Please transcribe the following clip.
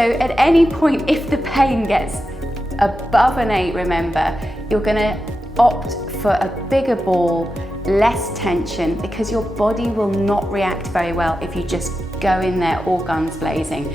So at any point, if the pain gets above an 8, remember, you're gonna opt for a bigger ball, less tension, because your body will not react very well if you just go in there all guns blazing.